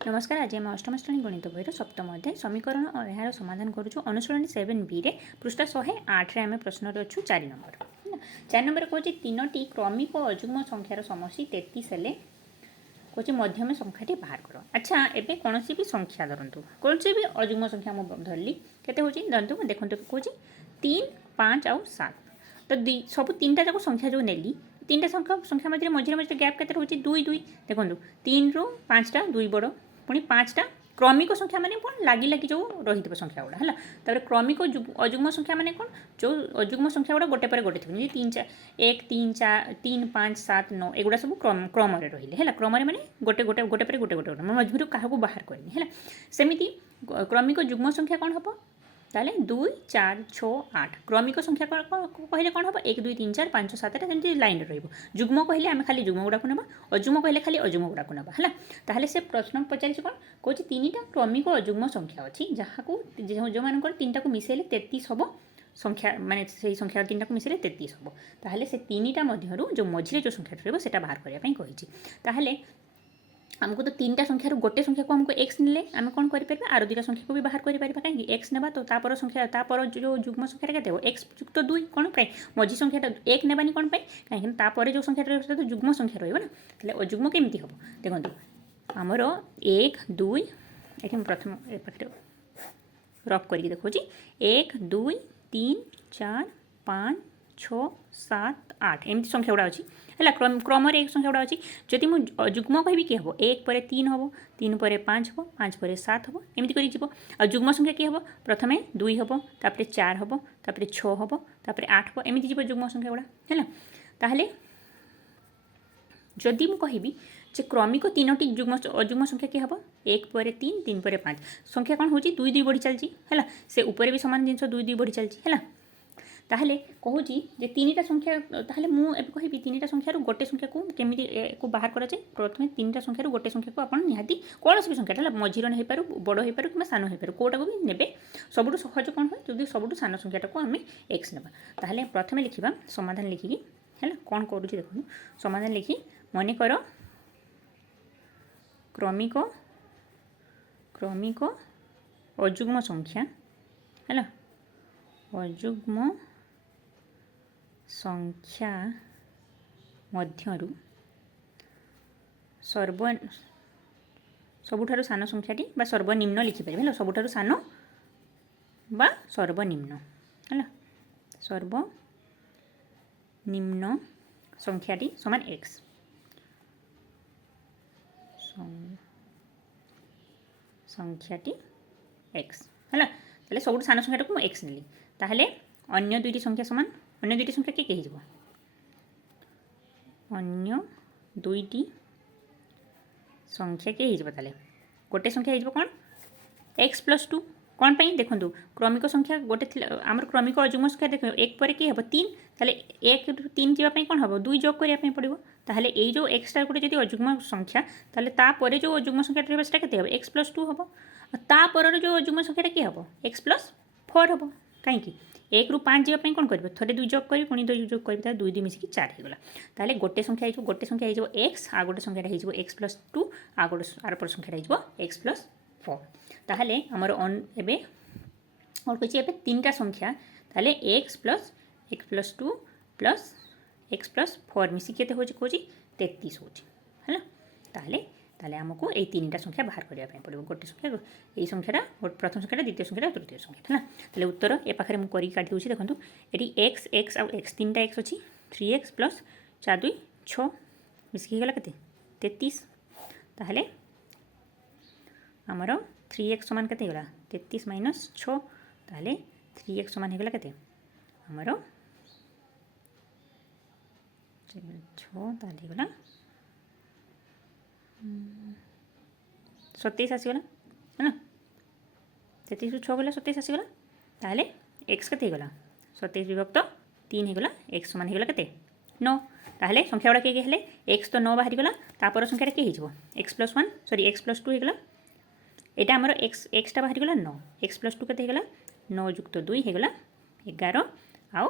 नमस्कार। आज आम अष्टम श्रेणी गणित बही सप्तम अध्याय समीकरण और यार समाधान करुँ। अनुसरणी 7B रे पृष्ठ 108 आम प्रश्न अच्छु 4 नंबर। 4 नंबर कौन तीनो क्रमिक और अजुग्म संख्यार समष्टि 33 हेले कौन मध्यम संख्याटी बाहर कर। अच्छा एवं कौन भी संख्या धरतु कौन भी अजुग्म संख्या मुझे धरली के धरतु देखो कौन 3 5 आउ 7 तो सब तीन टा जाक संख्या जो नेली तीन टा संख्या मध्य मझे मझे गैप के रोचे 2 2 देखो 3 रु 5 टा 2 बड़ पुणी 5 टा क्रमिक संख्या माने कौन लगी लगी जो रही संख्या गुड़ा है तापर क्रमिक अजुग्म संख्या माने कौन जो अजुग्म संख्या गुड़ा गोटे पर गोटे थी 3 4 1 3 4 3 5 7 9 एगुड़ा सब क्रम रही है क्रम माने गोटे गोटे गोटे पर गोटे गोटे मजबूर क्या बाहर करनी है सेमती क्रमिक जुग्म संख्या कौन हम ताले 2 4 6 8 क्रमिक संख्या कहले कौन हम 1 2 3 4 5 7 जमी लाइन रुग्म कहले आम खाली जुग्म गुड़ा ना अजुग्म कहले खाली अजुग्म गुड़ा ना है ताहले से प्रश्न पचार कौन कौन 3टा क्रमिक अजुग्म संख्या अच्छी जहाँ जो मान 3टा को मिसेले 33 हम संख्या माने से संख्या 3टा को मिसेले 33 हम ताहले से 3टा मध्यरु जो मझिरे जो संख्या रहा बाहर करने कही ताहले आमको तो 3टा संख्यार गोटे संख्या को आमको एक्स ने आम कौन करें आर 2टा संख्या को भी बाहर करें कहीं एक्स ना तो तापर संख्या तापर जो जुग्म संख्या के एक्स युक्त 2 कौन पाए मझी संख्याटा 1 नेबानी कौन पाए कहीं तापर जो संख्या रहा तो जुग्म संख्या रहा ना अजुग्म केमती हम देखो आमर 1 2 ये प्रथम पाखे रफ करके देखो 1 2 3 4 5 6 7 8 एमती संख्या गुड़ा अच्छी है क्रम एक संख्या गुड़ा अच्छी जदि मुझे जुग्म कहि कि हम 1 पर 3 हम 3 पर 5 हम 5 पर 7 हम एमती कर जुग्म संख्या कि हम प्रथम 2 हम तापर 4 हम तापर 6 हम तापर 8 हम एमती जीव जुग्म संख्या गुड़ा है ताहले जदि मु कहि जे क्रमिक 3टी जुग्म अजुग्म संख्या कि हम 1 पर 3 3 पर 5 संख्या कौन हो 2 2 बढ़ी चलती है से ऊपर भी सामान जिन 2 2 बढ़ी चलती है ताहले कहूँ जे 3टा संख्या ताहले मुझे कहि 3टा संख्यार गोटे संख्या को केमी को बाहर कराए प्रथम 3टा संख्यार गोटे संख्या को आपड़ निहाती कौन भी संख्या मझीर हो पार बड़ हो पार कि सान हो पार कौटा भी ने सबुठ सहज कौन हुए जब सबुठ सान संख्याटा को आम एक्स ना ताहले प्रथम लिखा समाधान लिखिकी है कौन करूँ देखो समाधान लिखी मन कर क्रमिक क्रमिक अजुग्म संख्या है अजुग्म संख्या मध्यरु सबुठारु सान संख्याटी बा सर्वनिम्न लिखिपर है सबुठारु सान बा सर्वनिम्न है सर्वनिम्न संख्याटी समान एक्स संख्याटी एक्स है सब सान संख्याटा को एक्स नेली ताहले अन्य 2टी संख्या समान अन्य 2टी संख्या किए हो अन्य 2टी संख्या किए हो ताले गोटे संख्या हो कौन एक्स प्लस 2 कौन पाई देखो क्रमिक संख्या गोटे आमर क्रमिक अजुग्म संख्या देख 1 पर किए हम 3 ताले 1 3 जावाई कौन हम 2 जोग करने पड़ो ताहले ये जो एक्सटा गोटे जो अजुग्म संख्या ताले तापर जो अजुग्म संख्या रहा के एक्स प्लस 2 हम तापर जो अजुग्म संख्याटा किए हम एक्स प्लस 4 हम कहीं 1 रु 5 जावाई कौन कर थे 2 जोग करी पुणी 2 जोग करी 2 2 मिसिकी 4 होगा ताहले गोटे संख्या गोटे संख्या हो एक्स आ गोटे संख्याटा हो एक्स प्लस 2 आ गोटे आर संख्याटा हो एक्स प्लस 4 ताहले आमर एबे और कही 3टा संख्या ताहले x plus 2 plus x plus 4 मिसिकी हो कौन 33 हो ताहले ताहले आमको ये 3टा संख्या बाहर करने पड़ो गोटे संख्या ये संख्याटा प्रथम संख्याटा द्वितीय संख्याटा तृतीय संख्या है ताहले उत्तर ए पाखे मुझे करी काटी दूसरी देखो ये एक्स एक्स आउ एक्स 3टा एक्स अच्छी 3x प्लस 4 2 6 मिसिकी गला के 33 ताहले आमर 3x समान के 33 माइनस 6 ताहले 3x समान होगा के आमर 6 ताहले गला 27 आसीगला है ना 33 रु 6 गला 27 आसीगला ताहले एक्स के गला 27 विभक्त 3 होगा एक्स समान होगा के 9 ताहले संख्या गुड़ा किए हेले एक्स तो 9 बाहर गला तापर संख्याटा किए हो x plus 1 sorry x plus 2 होगा यहाँ आमर एक्स एक्सटा बाहर गला 9 एक्स प्लस 2 के 9 युक्त 2 होगा 11 आउ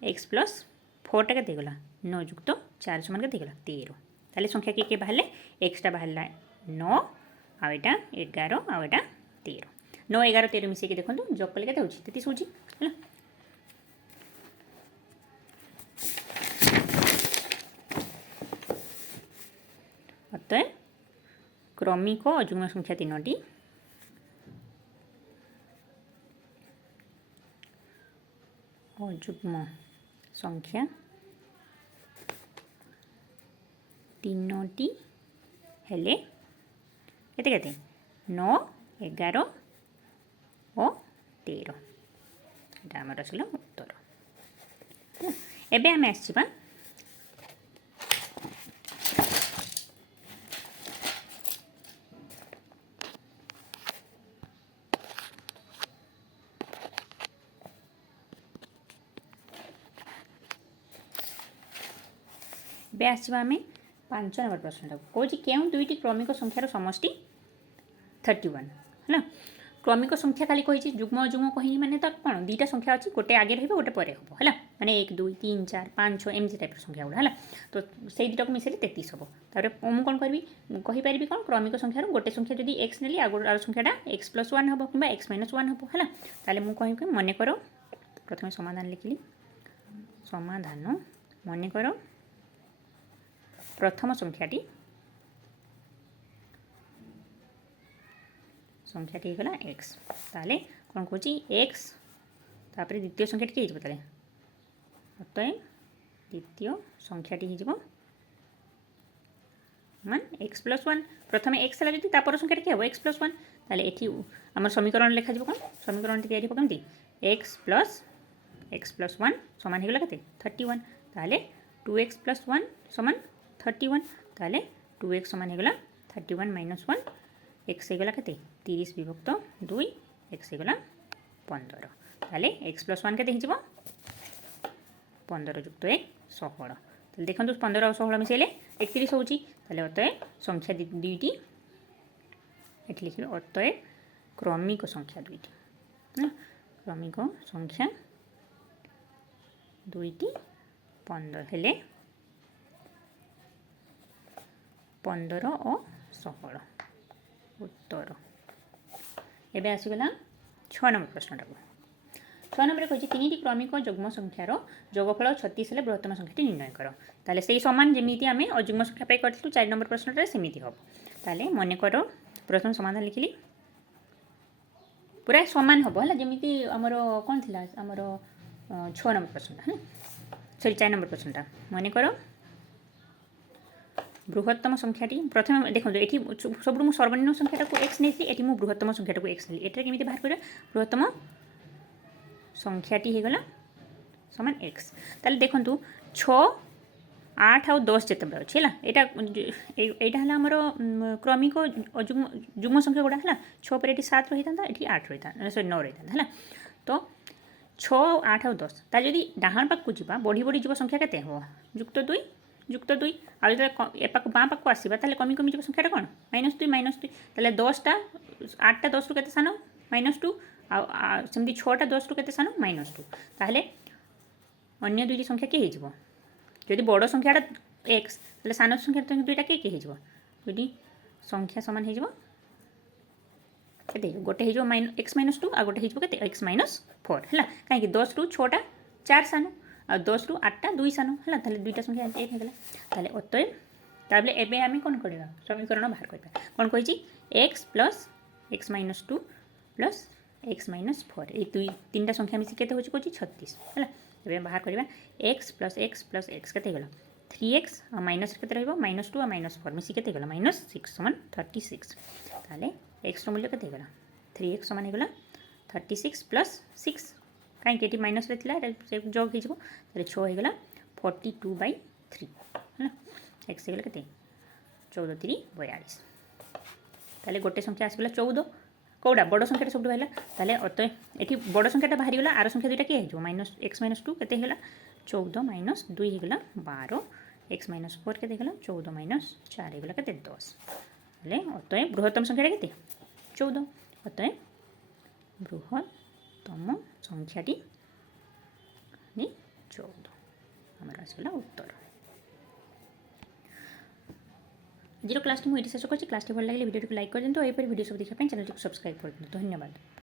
एक्स प्लस 4टा के 9 युक्त 4 समान के 13 ताहले संख्या किए बाहर एक्सटा बाहर 9 आउ एटा 11 आउ एटा 13 9 11 13 मिसेक देखो जग कले के 33 होची है अतः क्रमिक अजुग्म संख्या 3टी अजुग्म संख्या 3टी हेले केते केते 9 11 और 13 एटा हमर आसला उत्तर एबे आमे आसीबा एबे आसीबा आमे 5 नंबर प्रश्न कौन क्यों दुईटी क्रमिक संख्यार समष्टि 31 है क्रमिक संख्या खाली कही जुग्म अजुग्म कही मैंने तो कौन दुईटा संख्या अच्छी गोटे आगे रही गोटे पर हम है मैंने 1 2 3 4 5 6 एमती टाइप संख्या गुड़ा है तो से दुटा को मिसेले 33 हम तापर मुझे कौन करी कहीपरि कौन क्रमिक संख्यार गोटे संख्या जब एक्स नेली आगे संख्याटा x+1 हम कि x-1 हम है ताले मुझे कह मन कर प्रथम समाधान लिखिली समाधान मन कर प्रथम संख्याटी होगा एक्स ताले कौन कौच एक्स तापर द्वितीय संख्याटी हो ताले अतः द्वितीय संख्याटी हो मान x+1 प्रथम एक्स है जब तापर संख्याटी हम x+1 ताले एठी आम समीकरण लिखा कौन समीकरण तैयारी हम कमी x+1 समान होगा के 31 ताले 2x+1 समान 31 ताले 2x समान होगा 31 - 1 x होगा के 30 विभक्त 2 x होगा 15 ताले x+1 के 15 युक्त 1 16 ताले देखो 15 और 16 मिसेले 31 होची ताले अतः संख्या दुईटी ये लिखे अतः क्रमिक संख्या दुईटी क्रमिक संख्या दुईटी 15 हेले 15 और 16 उत्तर एबे आसीगला 6 नंबर प्रश्नटा 6 नंबर कही 3टी क्रमिक जुग्म संख्यार जोगफल 36 हेले बृहत्तम संख्याटी निर्णय कर ताले से समान जमीती आम अजुग्म संख्या पाई करथिलु 4 नंबर प्रश्नटा सेमिति हम ताले मन कर प्रथम समाधान लिखिली पूरा समान हम है जमीती आमर कौन थी आमर 6 नंबर प्रश्नटा है सॉरी 4 नंबर प्रश्नटा मन कर बृहत्तम संख्याटी प्रथम देखो ये सब मुझे सर्वनिम्न संख्याटा को एक्स नहीं ये मुझे बृहत्तम संख्याटा को एक्स नहीं एटा केमी बाहर कर बृहत्तम संख्याटी होगला समान एक्स ताले देखो 6 8 और 10 जिते अच्छे है यहाँ आमर क्रमिक जुग्म संख्या गुड़ा है 6 पर ये 7 रही था ये 8 रही था सॉरी 9 रही था है तो 6 8 और 10 तार जदि डाहाण पाक को जा बढ़ी बढ़ी जीव संख्या के हम युक्त 2 आउ जो बाँ पाक आसवा कमी कमी जीव संख्याटा कौन -2 ताले 10टा 8टा 10 रु के सान -2 आमती 6टा 10 रु के सान -2 ताहले अन्य दुईटी संख्या किए हो जदि बड़ संख्याटा एक्स ताले सान संख्या दुईटा किए हो दुईटी संख्या सामान हो गोटे हो x-2 आ गोटे हो x-4 है कहीं 10 रु 6टा 4 सान आ 10 रु 8टा 2 सान है दुईटा संख्या एक होगा ताले अतएव ताबले एबे आमे कोन करबा समीकरण बाहर करबा कोन कहिची x plus x-2 plus x-4 ए दुई तीनटा संख्या मिसी केते होची कोची 36 है एबे बाहर करबा x प्लस x केते होगा 3x आ माइनस केते रहबो -2 आ -4 मिसी केते होगा -6 समान 36 ताले x रो मूल्य केते होगा 3x समान होगा 36 प्लस 6 कहीं कि माइनस से जग हो 6 होगा 42/3 है एक्स होगा के 14 3 42 ताले गोटे संख्या आसगला 14 कौटा बड़ संख्याटा सब बाहर ताले अतः ये बड़ संख्याटा बाहरी गला आर संख्या दुईटा किए हो -x-2 के 14 - 2 होगा 12 x-4 के 14 - 4 होगा के 10 हेले अतः बृहत्तम संख्याटा के 14 अतः बृहत्तम संख्याटी 14 आमर आसगला उत्तर ଆଜିର କ୍ଲାସ୍ଟି ମୁଁ ଏଠି ଶେଷ କରିଛି। କ୍ଲାସ୍ଟି ଭଲ ଲାଗିଲେ ଭିଡ଼ିଓଟିକୁ ଲାଇକ୍ କରିଦିଅନ୍ତୁ ଆଉ ଏପରି ଭିଡ଼ିଓ ସବୁ ଦେଖିବା ପାଇଁ ଚ୍ୟାନେଲଟିକୁ ସବସ୍କ୍ରାଇବ୍ କରିଦିଅନ୍ତୁ। ଧନ୍ୟବାଦ।